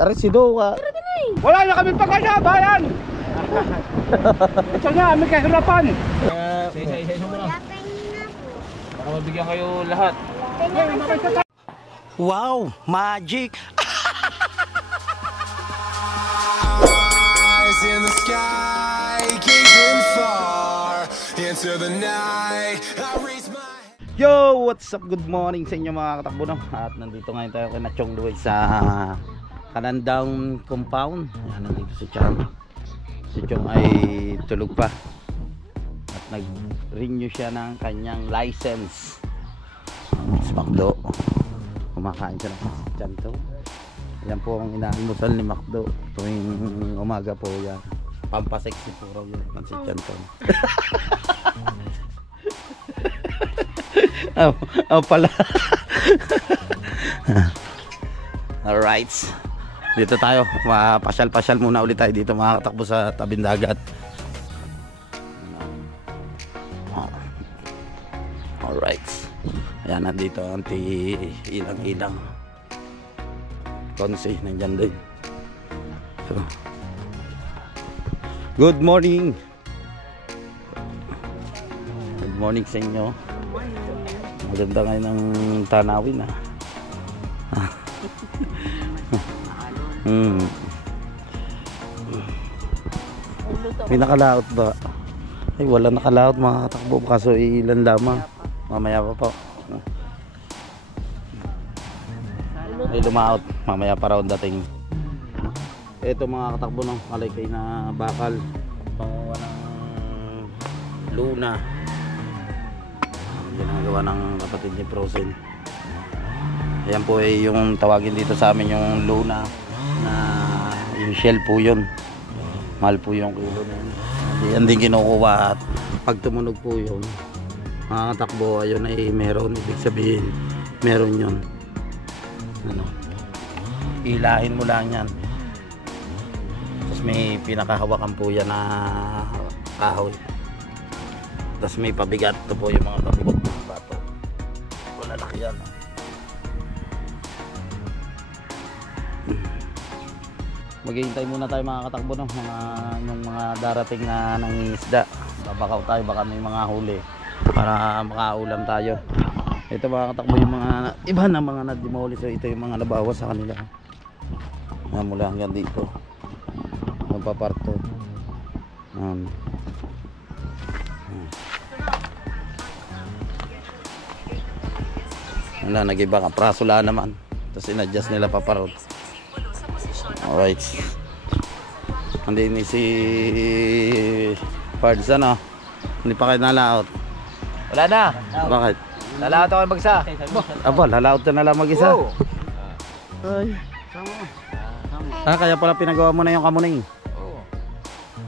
Aray si Dowa. Wala na kami pagkakabayan. Ito na, may kahirapan. Isa-isa mo na. Para mabigyan kayo lahat. Wow, magic. Eyes in the sky, gazing far into the night. I raise my Yo, what's up? Good morning sa inyo mga katakbo no? At nandito ngayon tayo kay Nachong Luway sa Kanandang compound. Ayan, nandito si Chong. Si Chong ay tulog pa. At nag-renew siya ng kanyang license. Si Macdo. Kumakain siya ng chanto. Yan po ang inaalmusal ni Macdo tuwing umaga po yan. Pampasexy po raw yun si chanto. Oh pala. Alright, dito tayo, pasyal-pasyal muna ulit tayo dito mga katakbo sa tabing dagat. Alright, ayan, nandito anti ilang-ilang Konsi, nandyan din. So, good morning. Good morning sa inyo. Maganda ngayon ng tanawin May nakalaot ba? Ay wala nakalaot mga katakbo, kaso ilan lamang. Mamaya pa po. Ay lumaot, mamaya pa raw dating. Ito mga katakbo ng kalaykay na bakal, pangawa ng luna, ginagawa ng kapatid ni Frozen. Ayan po ay yung tawagin dito sa amin yung luna na yung shell po yun. Mahal po yung kilo na yun. Yan din kinukuha at pag tumunog po yun mga katakbo, ayun ay meron, ibig sabihin meron yun. Ano, ilahin mo lang yan, tapos may pinakahawakan po yan na kahoy, tapos may pabigat. Ito po yung mga pabigat ng bato, wala laki yan. Maghihintay muna tayo mga katakbo ng mga darating na nangingisda. Babakaw tayo, baka may mga huli para makaulam tayo. Ito mga katakbo yung mga iba na mga nadimoli. So ito yung mga nabawas sa kanila. Mula hanggang dito magpaparto. Wala, nag-iba ka praso lang naman, tapos in-adjust nila paparot. Alright, hindi ni si Pards ano, hindi pa kayo nalaot. Wala na. Bakit? Lalaot ako ng bagsa. Aba, lalaot ka na lang mag-isa. Ay. Kaya pala pinagawa mo na yung kamuning.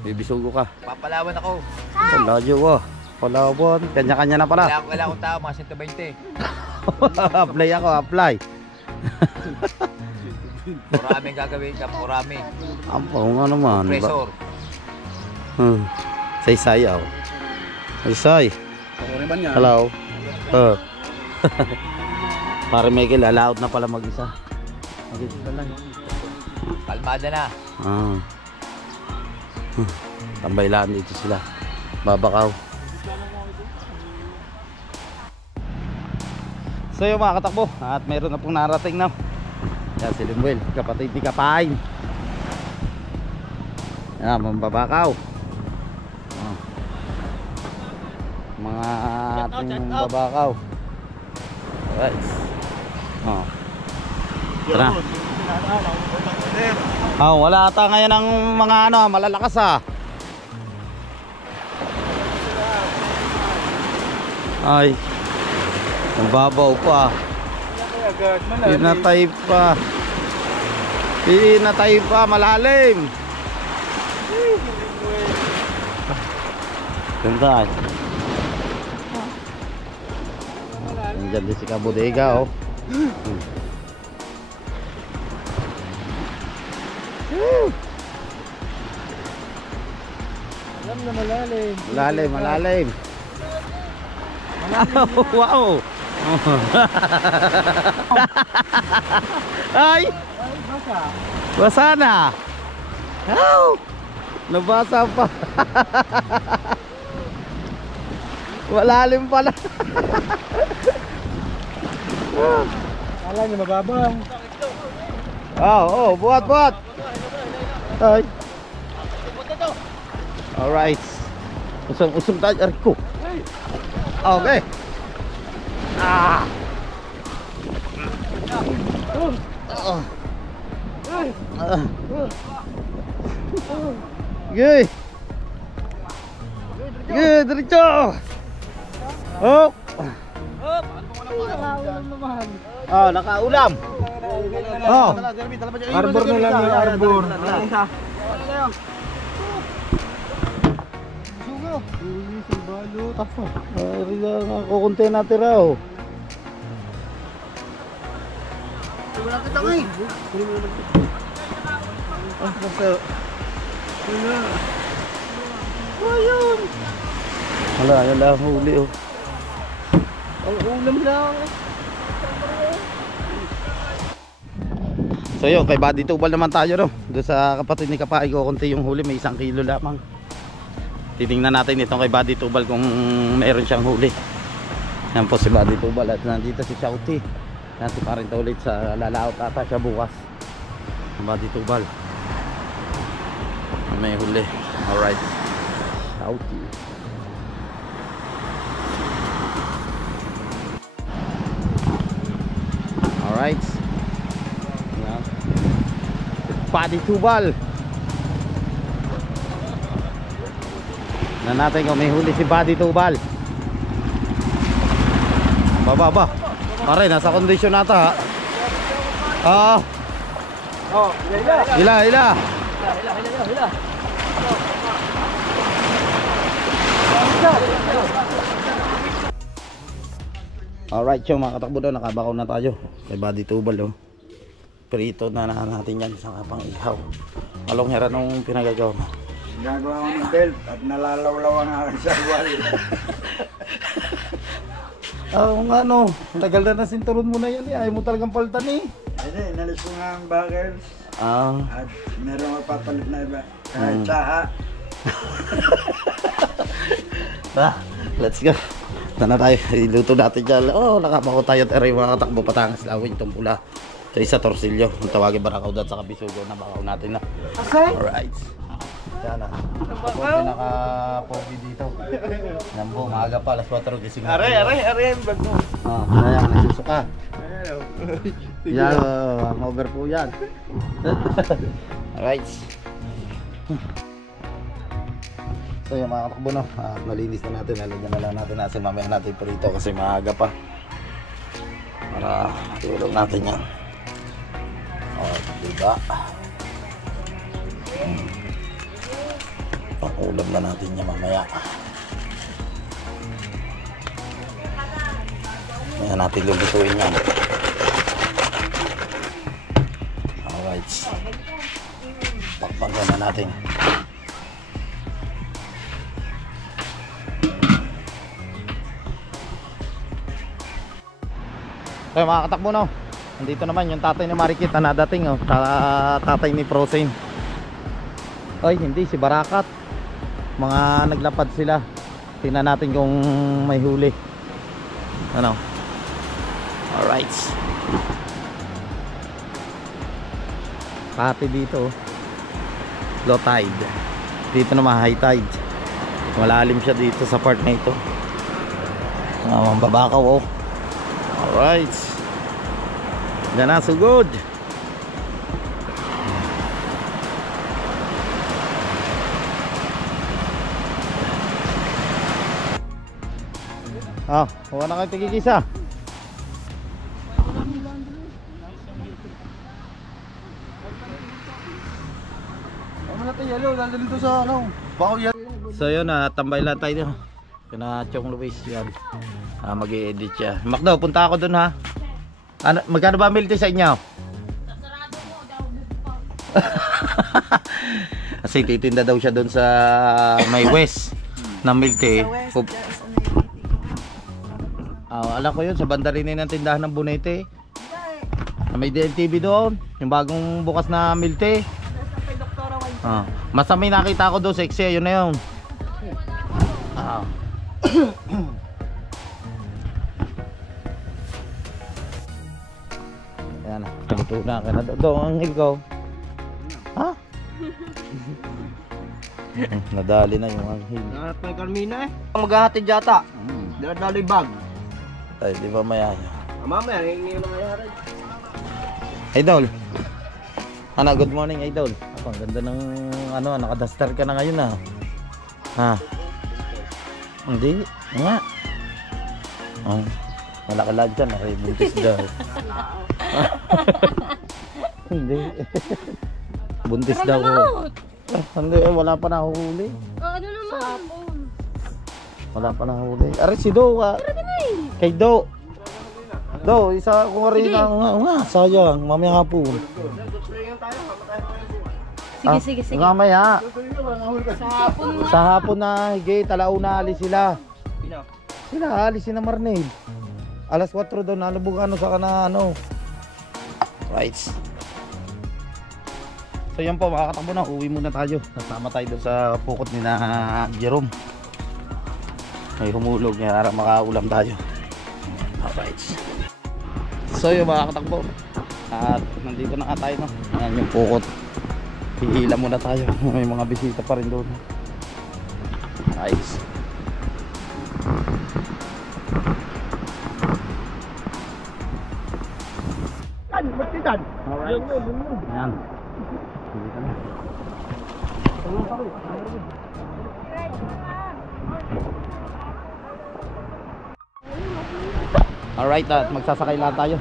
Bibisugo ka. Papalawan ako. Layo ka. Palawan, kanya-kanya na pala. Wala akong tao, mga 120. Apply ako, apply. Maraming gagawin ka, marami. Ampaw nga naman. Pressure. Say-say ako. Say-say. Hello. Para may kilalaot na pala mag-isa. Mag-isa lang. Kalmada na. Tambay lang dito sila. Babakaw. So yung mga katakbo, at meron na pong narating na. Yan si Limuel, kapatid ni Kapain. Yan, mambabakaw. Mga ating mambabakaw. Alright. Tara. Wala ata ngayon ang mga malalakas Ay, ang babaw pa. Pinatay pa. Pinatay pa, malalim. Ganda. Nandiyan din si Kabodega Alam na malalim. Malalim. Wow. Ay, Basa na. Ow! Nabasa pa. Malalim pala. Kala niya mababang. Buhat. Ay. Alright. Usong tayo, Arko. Okay. Gay. Diretso. Nakaulam. Arbor na lang yung arbor. Kukunti natin raw. Wala kita ngayon. Wala huli oh. Ang ulam lang. So yun, kay Buddy Tubal naman tayo no. Doon sa kapatid ni Kapay ko konti yung huli, may 1 kilo lamang. Titingnan natin itong kay Buddy Tubal kung meron siyang huli. Yan po si Buddy Tubal at nandito si Chauti. Nandito pa rin ulit sa lalaot ata siya bukas. Buddy Tubal. May huli. Alright. Chauti. Alright. Yan. Buddy Tubal. Na natin kung may huli si Buddy Tubal. Baba. Pare, nasa kondisyon nata ha. Hila. Alright yung mga katakbo daw, nakabakaw na tayo kay Buddy Tubal oh. Prito na natin yan sa kapang ihaw. Along hera nung pinagagawa mo. Gagawa ko ng belt at nalalawlaw ang aking sarwal. Nga no, tagal na sinturon mo na yan eh. Ayaw mo talagang palitan eh. Hindi, inalis ko nga ang buckles. At meron mapapalit na iba. Kahit tsaha. Let's go. Sana tayo, iluto natin dyan. Nakapako tayo at aray mga katakbo Patangas Lawin itong pula. Ito isa torsilyo. Kung tawagin Barakaw dat sa Kabisugo na bakaw natin na. Alright. Yan na. Naka-pogi dito. Yan po, maaga pa, alas 4 gising natin. Aray, bag mo. Kaya nagsusuka. Yan, over po yan. Alright. So yung mga katakbo no, nalinis na natin, nalagyan na lang natin natin mamaya natin prito kasi maaga pa para tulog natin yan. Diba pang-ulam na natin yan mamaya. Mamaya natin lulutuin yan. Alright, pakpagan na natin. So mga katakbo no, nandito naman yung tatay ni Marikit na nadating oh, tatay ni Prosen. Ay hindi, si Barakat. Mga naglapad sila. Tingnan natin kung may huli. Ano? Alright. Pati dito low tide. Dito naman high tide. Malalim siya dito sa part na ito. Babakaw oh. Alright. Yan na, sugod. Huwag na kayo tigigisa. So yun, tambay lang tayo. Kina Chong Luis yan. Mag-i-edit siya. Macdo, punta ako dun ha. Magkano ba milk tea sa inyo? Sarado mo, daw kasi titinda daw siya dun sa may west na milk tea. Alam ko yun, sa banda rin ng tindahan ng Bonete. May DNTV doon. Yung bagong bukas na Milte. Basta may nakita ko doon, sexy. Yun na yun. Ayan na. Luto na ka na doon. Ang ikaw. Ha? Nadali na yung anghel. Nahanap ko yung Carmina eh. Maghahatid yata. Dala-dala yung bag. Ay, di ba mayaya? Mamaya, hindi na mayroon. Idol. Good morning, Idol. Ako, ang ganda ng nakadaster ka na ngayon ha. Hindi, nga. Wala ka lang dyan, buntis daw. Hindi. Buntis daw. Hindi, wala pa nahuli. Ano naman? Wala pa nahuli. Ari si Do. Kay Do. Do, isa ko rin nga, sayang, mamaya hapon. Sige. Mamaya. Sa hapon nga. Sa hapon na, higit, alauna alis sila. Sila, alis na Marnel. Alas 4 daw, nalubog sa Right. So yan po, makakatakbo na, uwi muna tayo. Nasama tayo doon sa pukot ni na Jerome. May humulog niya, para makaulam tayo. Alright. So yung makakatakbo. At nandito na tayo, no? Ayan yung pukot. Hihila muna tayo. May mga bisita pa rin doon. Nice. Alright. Ayan. Dito na. Alright, at magsasakay lang tayo.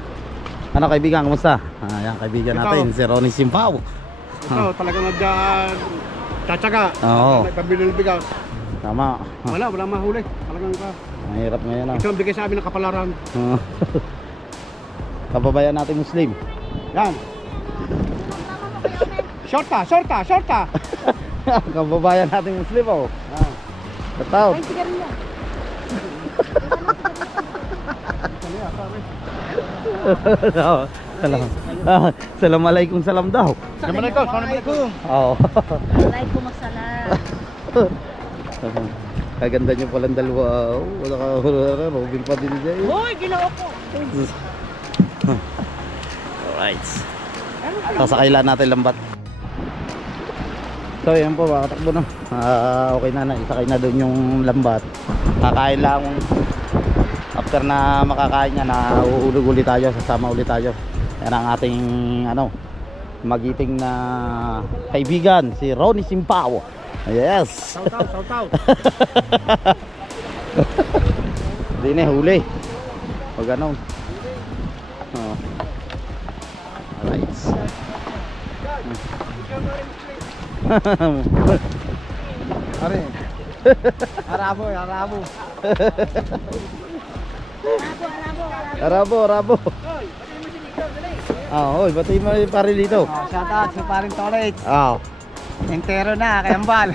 Ano kaibigan, kumusta? Ayan, kaibigan natin, si Ronnie Simpao. Ito, talagang nagtsatsaga. Oo. Nagpabili ng bigas. Tama. Wala mahuli. Talagang ka. Mahirap ngayon Ito ang bigay sa amin ng kapalaran. Kababayan natin Muslim. Yan. Shorta. Kababayan natin Muslim, oh. Tataw. Ay, sigarilyo. Assalamualaikum salam daw. Assalamualaikum. Oo. Waalaikumsalam. Kaganda niyo palang dalawa. Wala ka Robin pa din dyan. Hoy, ginawa ko. Alright. Sasakay lang natin lambat. So yan po, makatakbo na. Okay na, isakay na doon yung lambat. Kakain lang. After na makakain niya, na uhulog ulit tayo, sasama ulit tayo. Yan ang ating magiting na kaibigan, si Ronnie Simpao. Yes. Shout out. Hindi na huli. Pag ganun. Alright. Are. Arabo. Arabo. Hoy, batiin mo yung pare dito. Shout out sa paring Torres. Entero na, kayambal.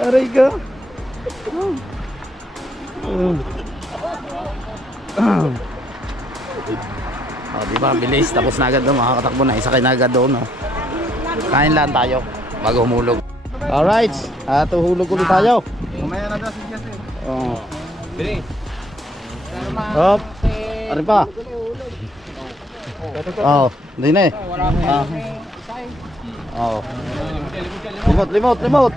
Aray ka. Diba, bilis. Tapos na agad doon, makakatakbo na. Isakay na agad doon. Kain lang tayo bago humulog. Alright, tuhulog ulit tayo. Umaya na daw si Jesse. Bilis. Hop. Ano pa? Hindi na eh. Limot.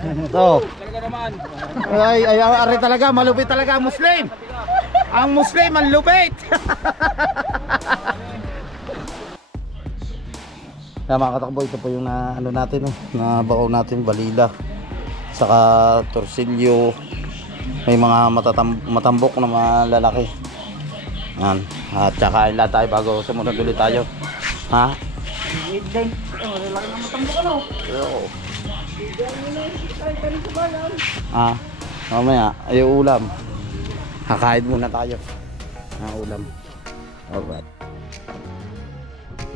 Ay, ari talaga, malupit talaga ang Muslim. Ang Muslim, ang lupit. Mga katakbo, ito po yung natin, na bakaw natin, balila, saka torsilyo. May mga matambok na mga lalaki. Yan. At saka kain lang tayo bago sumunod ulit tayo. Ha? Mamaya, ayaw ulam. Kakain muna tayo. Ulam. Alright.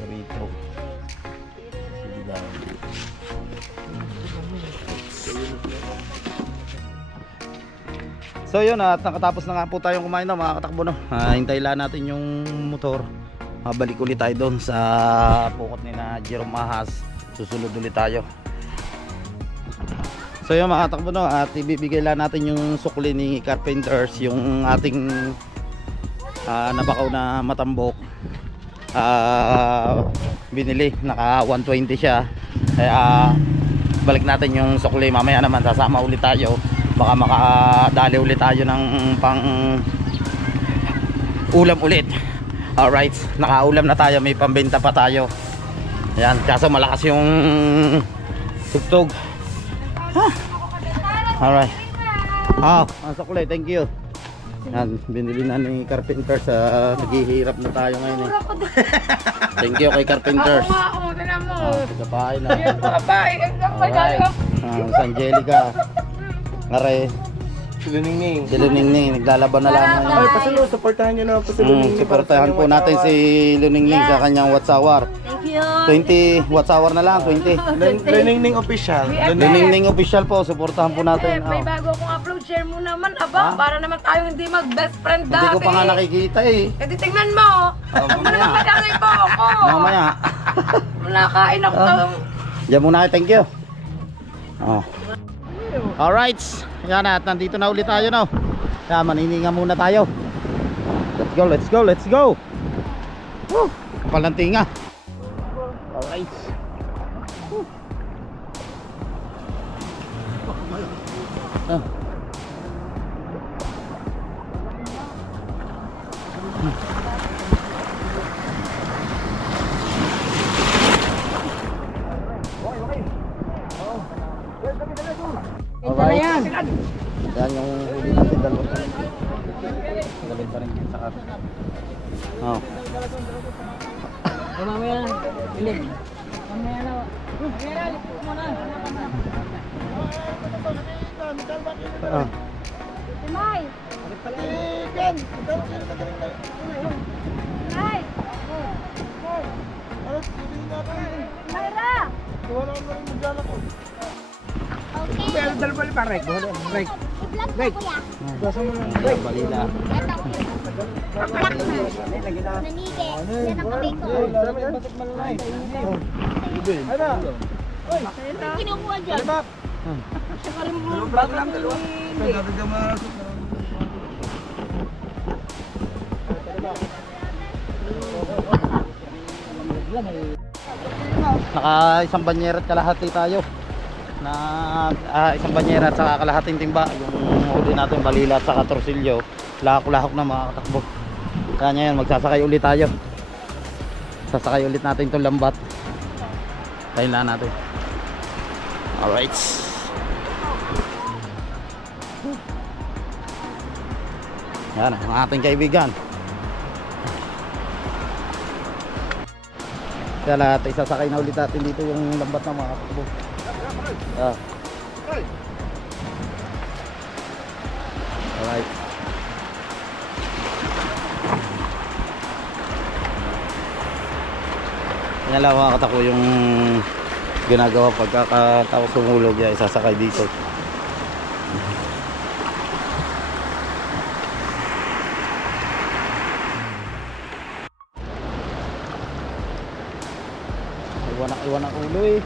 Rito. Sige daw. So yun, at nakatapos na nga po tayong kumain no, mga katakbo no. Hintay lang natin yung motor. Balik ulit tayo doon sa pukot ni na Jerome Ahas. Susunod ulit tayo. So yun mga katakbo no, at ibibigay lang natin yung sukli ni Carpenters, yung ating nabakaw na matambok. Binili, naka 120 siya. Kaya balik natin yung sukli. Mamaya naman sasama ulit tayo. Baka makadali ulit tayo ng pang ulam ulit. Alright, nakaulam na tayo, may pambenta pa tayo. Ayan, kaso malakas yung tugtog. Alright. Ang sukli, thank you. Yan, binili na ni Carpenter sa naghihirap na tayo ngayon eh. Thank you kay Carpenters. Sa bahay na. Alright. Sa Angelica. Ngare. Siluningning. Naglalaban na lang ngayon. Ay, pasalo, supportahan nyo na po si Luningning. Supportahan po natin si Luningning sa kanyang watts hour. Thank you. 20 watts hour na lang, 20. Luningning official. Luningning official po, supportahan po natin. May bago akong upload, share mo naman, aba, para naman tayo hindi mag-best friend dati. Hindi ko pa nga nakikita eh. E di tingnan mo. Huwag mo naman madangay po ako. Mamaya. Nakain ako. Diyan muna, thank you. Alright, yan at nandito na ulit tayo no. Kaya manininga muna tayo. Let's go. Woo, kapal ng tinga. Alright. Alright. Yan yung huli natin, dalawa. Galing pa rin sa kat. Mamaya na. Bilig. Mamaya na. May. Mayra. Dal bali pa rek. Rek. Balila. Kinukuha dyan. Naka isang banyera at kalahati tayo. Na isang banyera at saka kalahating timba. Yung huli natin balila at saka torsilyo. Lahok-lahok na mga katakbo. Kaya ngayon magsasakay ulit tayo. Sasakay ulit natin itong lambat. Tayo lang natin. Alright. Yan ang ating kaibigan. Kaya lahat isasakay na ulit natin dito yung lambat ng mga katakbo. Alright. Yan lang mga katakbo yung ginagawa pagkakatapos sumulog yan, isasakay dito. Iwan ang ulo eh.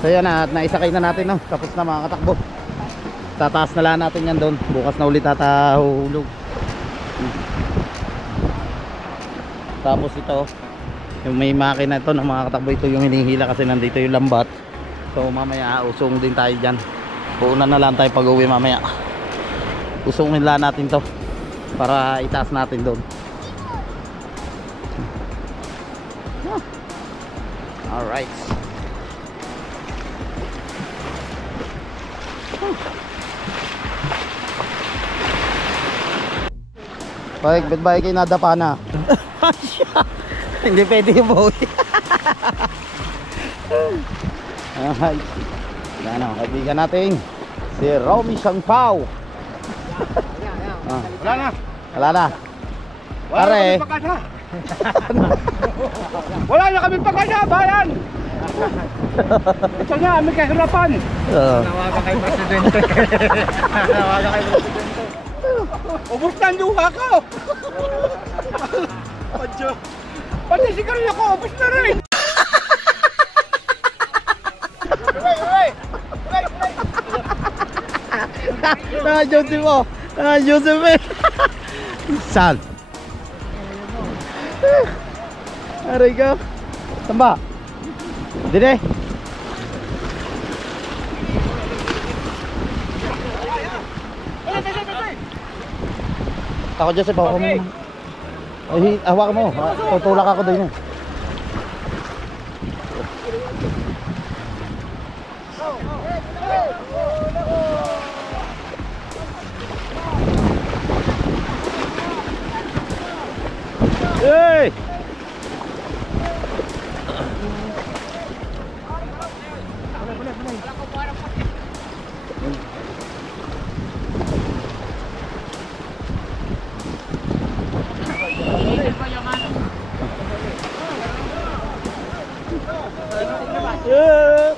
So yan na, at naisakay na natin no. Tapos na mga katakbo. Tataas na lang natin yan doon. Bukas na ulit tatahulog. Tapos ito, yung may makina ito ng mga katakbo, ito yung hinihila kasi nandito yung lambat. So mamaya usong din tayo dyan. Puuna na lang tayo pag uwi mamaya. Usungin lang natin to para itaas natin doon. Alright. Bye, goodbye kay nadapa na. Siya. Hindi pwede yung bawi. Ay. Yan ang kaibigan natin. Si Romy Sangpao. Wala na. Wala na. Pare. Wala na kami pagkasya, bayan! Ito niya, may kahirapan. Nawagan kay Presidente. Nawagan kay Presidente. Ubus na ang luha ko! Pati sigarilyo ko, ubus na rin! Joseph mo. Joseph eh. Saan? Aray ka. Tamba. Dine. Ako Joseph, hawakan mo. Ay, hawakan mo. Tutulak ako din eh. Hey! Yeah!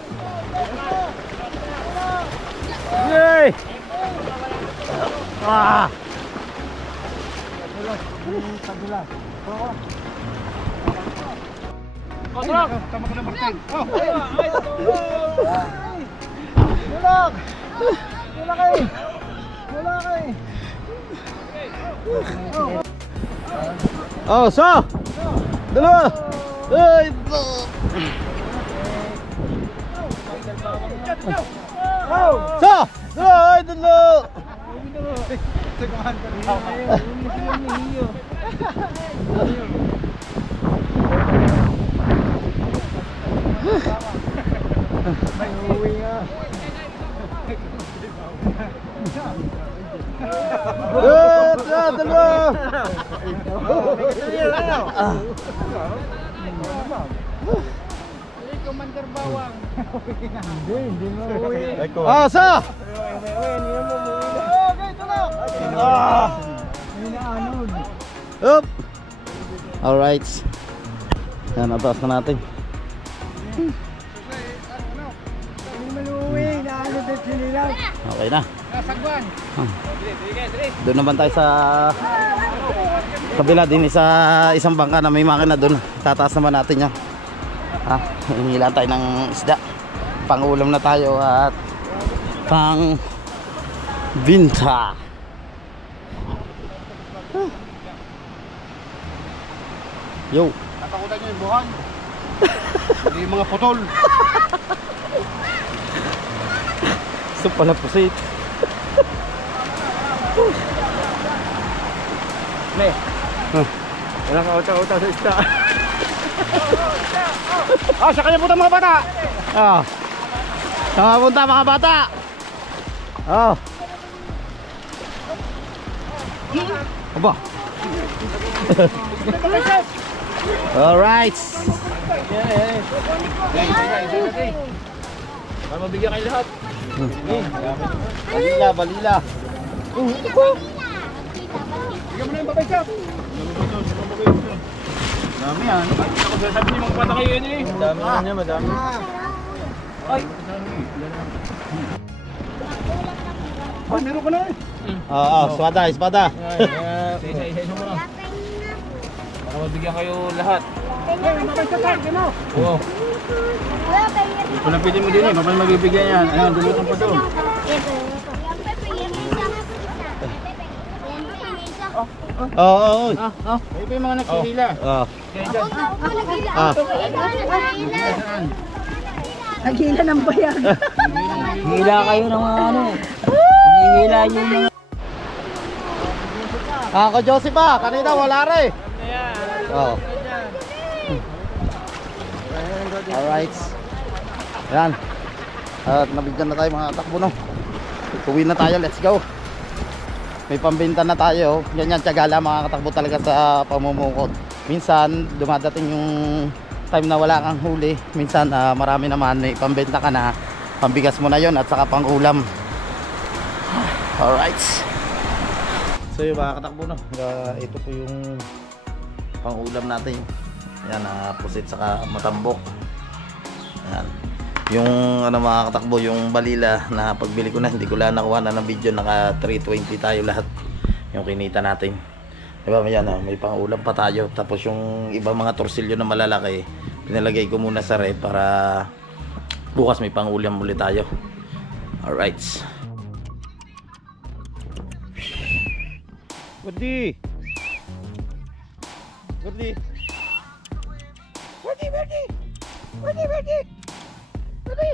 Yay! Ah! Kontrol! Tama ko na Martin. Oh, so! Dalawa! Ay! So! Ay, dalawa! Dalawa! Commander Bawang. Hindi mo uwi. Ah, so! Up! Alright. Yan, nataas na natin. Okay na. Doon naman tayo sa kabila din sa isang bangka na may makina doon. Tataas naman natin yan. Hinihilan tayo ng isda. Pang-ulam na tayo at pang binta. Yo. Tatakutan nyo yung buhan. Hindi yung mga putol. Gusto pala pusit. Ne. Walang kauta-uta sa isda. Sa kanya puta mga bata! Saan punta mga bata? Aba. Alright. Para mabigyan kayo lahat. Balila, balila. Bigyan mo na yung babay siya! Dami yan. Sabi niyo mga bata kayo yan eh. Madami na niya, madami. Ay! Meron ka na eh! Espada, espada. Isa-isa mo na. Para mabigyan kayo lahat. Babay siya tayo, gano'n! Oo. Palapitin mo din eh, paano magbibigyan yan? Ayun, dulutan pa doon. Ayun pa yung mga nagpipila. Nagila ng bayan. Hila kayo ng mga ano. Hinihila yung mga... Ako Joseph pa, kanina wala rin. Alright. Yan. At nabigyan na tayo mga takbo no. Uwi na tayo, let's go. May pambenta na tayo. Ganyan tiyaga lang mga katakbo talaga sa pamumukot. minsan dumadating yung time na wala kang huli, minsan marami naman, may pambenta ka na, pambigas mo na yon at saka pang ulam. Alright, so yung mga katakbo, no, ito po yung pang ulam natin. Yan, pusit saka matambok. Yan. Yung ano mga katakbo, yung balila na pagbili ko na, hindi ko lang nakuha na ng video, naka 320 tayo lahat yung kinita natin. Diba, yan, may pang-ulam pa tayo. Tapos yung iba mga torsilyo na malalaki, pinalagay ko muna sa rep para bukas may pang-ulam ulit tayo. Alright. Wadi! Wadi! Wadi! Wadi! Wadi! Wadi! Wadi!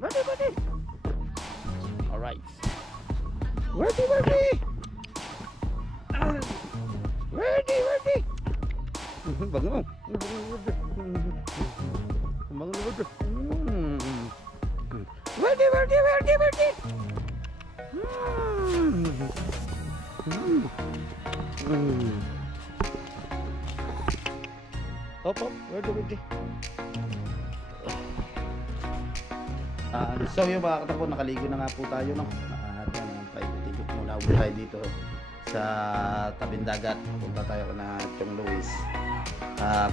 Wadi! Wadi! Alright. Wadi! Wadi! Wadi! Wadi! Bangun! Bangun! Wadi! Wadi! Wadi! Wadi! Hop, hop, wadi. So yung mga katakbo, nakaligo na nga po tayo, no? At paikot-ikot muna ulit tayo dito sa tabing dagat. Punta tayo na Chong Luis.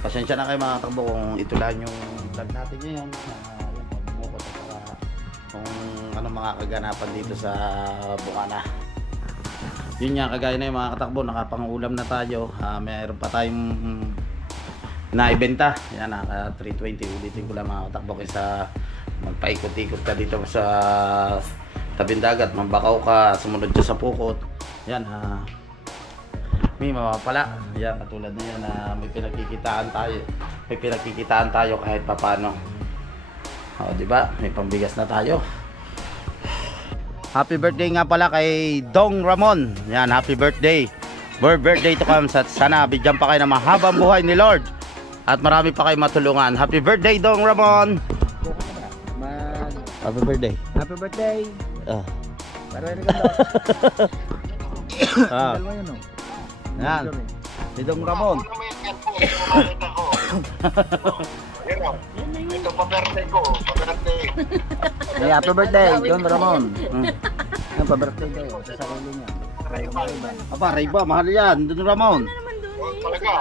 Pasensya na kayo mga katakbo kung ito lang yung vlog natin ngayon. Yung pagmumukot at saka kung ano mga kaganapan dito sa Bukana. Yun nga, kagaya na yung mga katakbo, nakapangulam na tayo. Mayroon pa tayong naibenta. Yan, naka 320. Ulitin ko lang mga katakbo, kaysa magpaikot-ikot ka dito sa tabing dagat, mambakaw ka, sumunod ka sa pukot. Yan, may mapapala. Yan, katulad na yan, may pinagkikitaan tayo. May pinagkikitaan tayo kahit papano. O, diba? May pambigas na tayo. Happy birthday nga pala kay Dong Ramon. Yan, happy birthday. Birthday to come. Sana bigyan pa kayo ng mahabang buhay ni Lord. At marami pa kayo matulungan. Happy birthday, Dong Ramon. Happy birthday. Happy birthday. Para rin ka Yan. Si Dong Ramon. Ito pa-birthday ko. Pa-birthday. Hey, happy birthday, Don Ramon. Ang pa-birthday kayo sa sarili niya. Aba, Rayba, mahal yan, Dong Ramon. Talaga.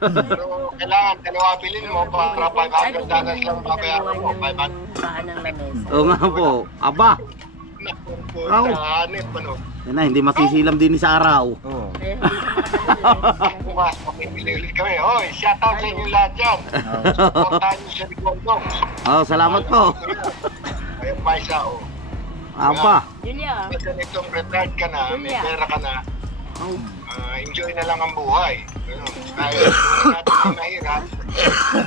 Pero kailangan dalawa bilhin mo para 500 dollars lang babayaran mo. 500. Oo nga po. Aba. Hanip ano. Yan na, hindi masisilam din sa araw. Oo. Bukas mamimili ulit kami. Hoy, shoutout sa inyo lahat dyan. Puntahan nyo sa Rigondong. Oh, salamat po. Ayun pa isa o. Aba. Julia. Kasi ganitong retired ka na, may pera ka na. Enjoy na lang ang buhay. Tayo, natin na mahirap.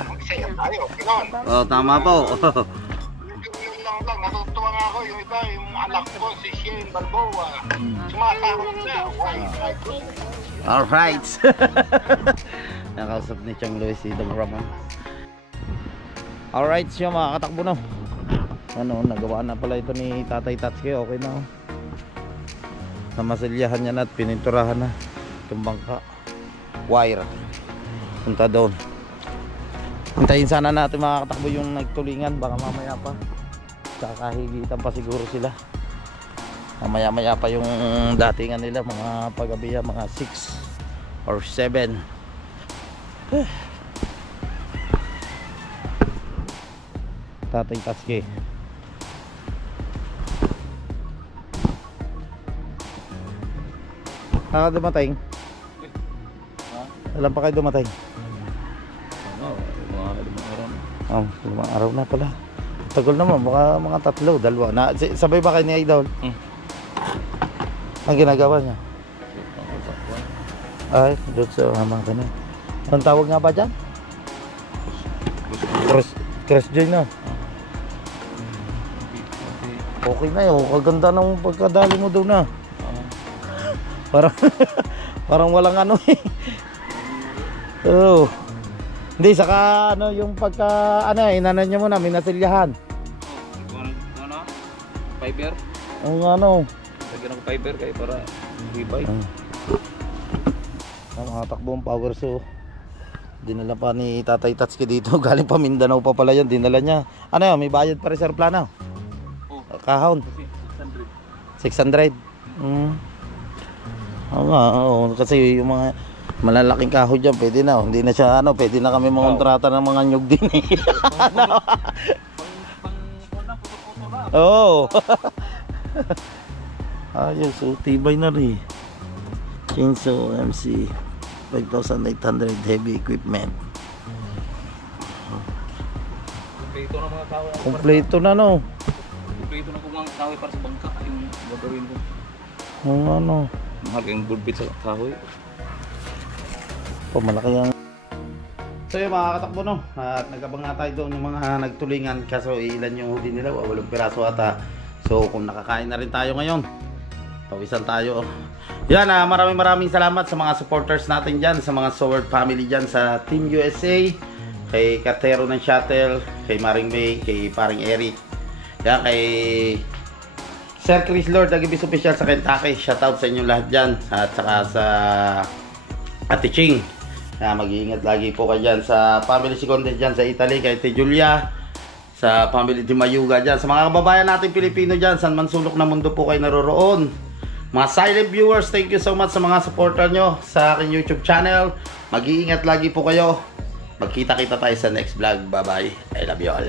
Magsaya tayo. Ganon. Oh, tama po. Yun lang. Natutuwa nga ako. Yung iba, yung anak ko, si Shane Balboa. Sumasahod na. Why? Alright. Nakausap ni Chong Luis si Dong Ramon. Alright, siya mga katakbo na. Ano, nagawa na pala ito ni Tatay Tatsuki. Okay na. Namasilyahan niya na at pininturahan na itong bangka. Wire. Punta doon. Hintayin sana natin mga katakbo yung nagtulingan. Baka mamaya pa. Kakahigitan pa siguro sila. Maya pa yung datingan nila. Mga pagabiya, mga 6 or 7. Tatay Tatsuki. Dumating? Alam pa kayo dumating? Oh, 5 araw na pala. Tagal naman, baka mga 3, 2. Sabay ba kayo ni Idol? Ang ginagawa niya? Ay, doon sa mga ganun. Anong tawag nga ba dyan? Cross join na. Okay na yun, kaganda ng pagkadali mo doon na. Parang walang ano eh. Oh. Hindi, saka ano yung pagka ano, inanan niya muna, minasilyahan. Ano? Fiber? Ang ano. Lagyan ng fiber kayo para ibay. Mga takbong power so. Dinala pa ni Tatay Tatsuki dito. Galing pa Mindanao pa pala yan. Dinala niya. Ano yun? May bayad pa reserve plano? Kahon? 600. Oo nga. Oo. Kasi yung mga malalaking kahoy dyan, pwede na. Hindi na siya ano. Pwede na kami mangontrata ng mga nyug din eh. Oo. Ayos. So, tibay na rin. Chainsaw MC 5,800 heavy equipment. Kompleto na mga kahoy. Kompleto na no. Kompleto na kung mga kahoy para sa bangka. Yung gagawin ko. Ano. Mahal yung gulpit sa kahoy. Malaki ang... So yung mga katakbo no, at nagabang nga tayo doon yung mga nagtulingan, kaso ilan yung huli nila, 8 piraso ata. So kung nakakain na rin tayo ngayon, pawisan tayo. Yan, maraming salamat sa mga supporters natin dyan, sa mga Sword family dyan, sa Team USA, kay Katero ng Shuttle, kay Maring May, kay Paring Eric, yan, kay Sir Chris Lord, Agibis Official sa Kentucky. Shoutout sa inyo lahat dyan, at saka sa Ate Ching. Mag-iingat lagi po kayo dyan. Sa family Sigondes dyan sa Italy, kay Ate Julia, sa family Di Mayuga dyan, sa mga kababayan natin Pilipino dyan, saan man sulok na mundo po kayo naroroon. Mga silent viewers, thank you so much sa mga supporter nyo sa aking YouTube channel. Mag-iingat lagi po kayo. Magkita-kita tayo sa next vlog. Bye bye. I love you all.